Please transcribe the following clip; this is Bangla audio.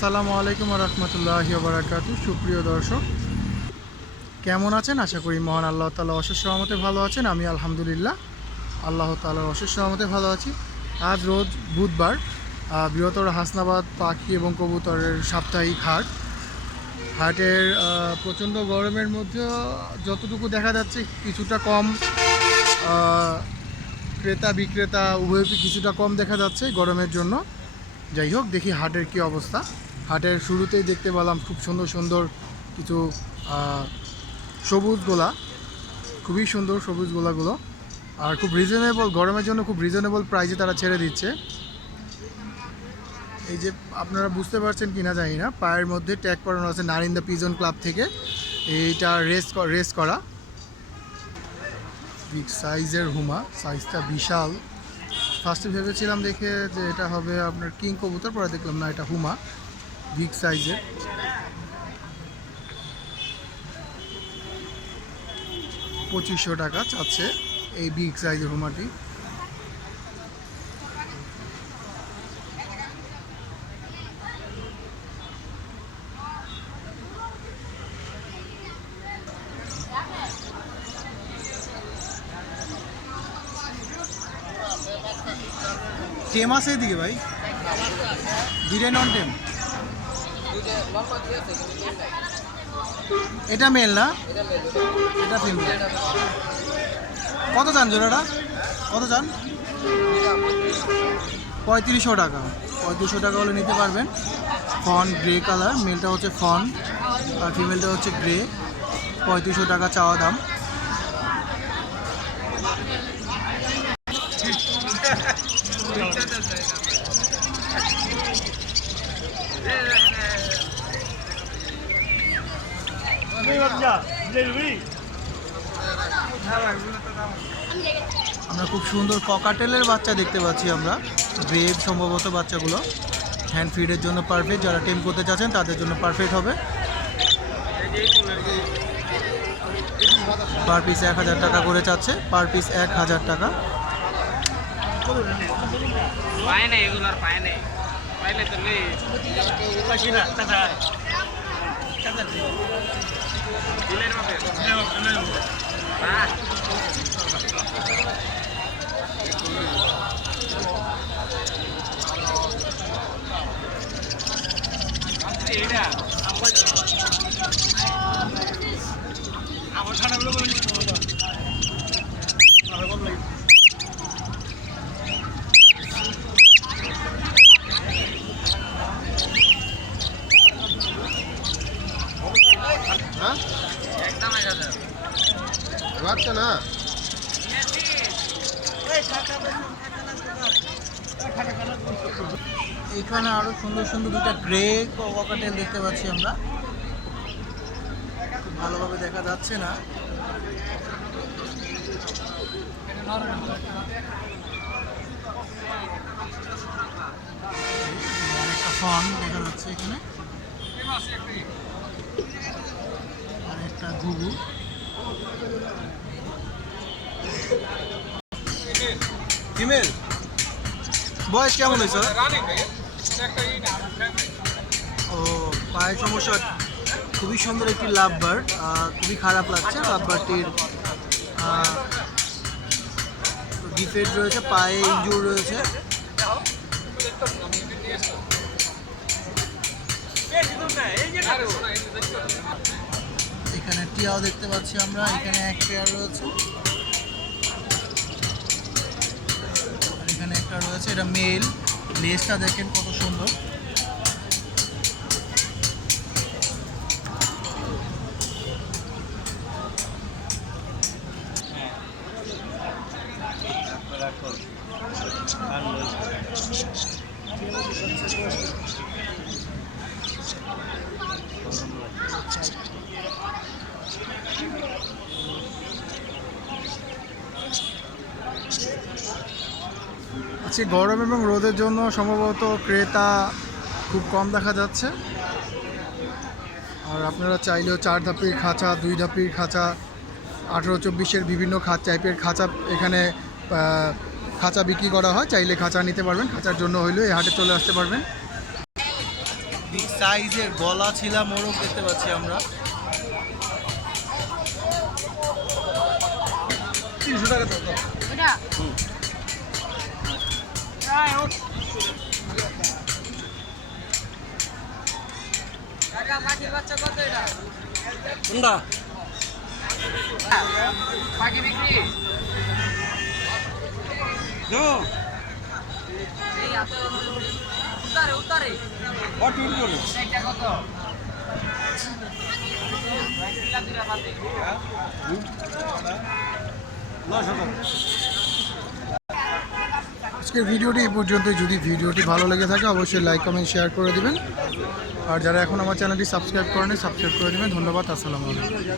আসসালামু আলাইকুম রহমতুল্লাহি বারাকাতু। সুপ্রিয় দর্শক, কেমন আছেন? আশা করি মহান আল্লাহ তাআলা অশেষ রহমতে ভালো আছেন। আমি আলহামদুলিল্লাহ আল্লাহ তাআলার অশেষ রহমতে ভালো আছি। আজ রোজ বুধবার, বৃহত্তর হাসনাবাদ পাখি এবং কবুতরের সাপ্তাহিক হাটের প্রচণ্ড গরমের মধ্যে যতটুকু দেখা যাচ্ছে কিছুটা কম ক্রেতা বিক্রেতা উভয়ই কিছুটা কম দেখা যাচ্ছে গরমের জন্য। যাই হোক, দেখি হাটের কি অবস্থা। হাটের শুরুতেই দেখতে পেলাম খুব সুন্দর সুন্দর কিছু সবুজ গোলা, খুবই সুন্দর সবুজ গোলাগুলো, আর খুব রিজনেবল, গরমের জন্য খুব রিজনেবল প্রাইসে তারা ছেড়ে দিচ্ছে। এই যে আপনারা বুঝতে পারছেন কিনা জানি না, পায়ের মধ্যে ট্যাগ করানো আছে নারিন্দা পিজন ক্লাব থেকে। এইটা রেস করা বিগ সাইজের হুমা, সাইজটা বিশাল। ফার্স্টে ভেবেছিলাম দেখে যে এটা হবে আপনার কিং কবুতর, পরে দেখলাম না, এটা হুমা বিগ সাইজের। 2500 টাকা চাচ্ছে এই বিগ সাইজের হুমাটি। টেম আছে এদিকে ভাই, দুইটাই নন টেম। এটা মেল না, এটা ফিমেল। কত চান জোড়াটা? কত চান? 3500 টাকা। 3500 টাকা হলে নিতে পারবেন। ফন গ্রে কালার, মেলটা হচ্ছে ফন আর ফিমেলটা হচ্ছে গ্রে। 3500 টাকা চাওয়া দাম। আমরা খুব সুন্দর ককাটেলের বাচ্চা দেখতে পাচ্ছি আমরা, গ্রেভ সম্ভবত বাচ্চাগুলো। হ্যান্ড ফিডের জন্য পারফেক্ট, যারা টেম করতে চাচ্ছেন তাদের জন্য পারফেক্ট হবে। পার পিস 1000 টাকা করে চাচ্ছে, পার পিস 1000 টাকা। বাচ্চা না, এখানে আরো সুন্দর সুন্দর দুটা গ্রে ককাটেল দেখতে পাচ্ছি আমরা, খুব ভালোভাবে দেখা যাচ্ছে না। একটা ফন দেখা যাচ্ছে এখানে, আর একটা ঘুঘু। ফিমেল বয়স কেমন হয়েছে? ও, পায়ের সমস্যা। খুবই সুন্দর একটি লাভ বার্ড, খুবই খারাপ লাগছে। লাভ বার্ডটির ডিফেক্ট রয়েছে, পায়ে ইনজুর রয়েছে। এখানে টিয়াও দেখতে পাচ্ছি আমরা, এখানে এক পেয়ার রয়েছে, আর এখানে একটা রয়েছে, এটা মেল। লেজটা দেখেন কত সুন্দর। আজকে গরম এবং রোদের জন্য সম্ভবত ক্রেতা খুব কম দেখা যাচ্ছে। আর আপনারা চাইলেও 4 ধাপির খাঁচা, 2 ধাপির খাঁচা, 18-24-এর বিভিন্ন টাইপের খাঁচা এখানে খাঁচা বিক্রি করা হয়। চাইলে খাঁচা নিতে পারবেন, খাঁচার জন্য হইলেও এই হাটে চলে আসতে পারবেন। বিগ সাইজের গলা ছিলা মোরগ দেখতে পাচ্ছি আমরা। 300 টাকা তো এটা কাকা পাখির বাচ্চা কত এটা? কোনটা? পাখি বিক্রি দাও এই হাতে উতারে উতারে কত করে? এটা কত? কিলা দিরা হাতে 900 টাকা। আজকের ভিডিওটি এই পর্যন্তই। যদি ভিডিওটি ভালো লেগে থাকে অবশ্যই লাইক কমেন্ট শেয়ার করে দিবেন। আর যারা এখন আমার চ্যানেলটি সাবস্ক্রাইব করেনি সাবস্ক্রাইব করে দেবেন। ধন্যবাদ। আসসালামু আলাইকুম।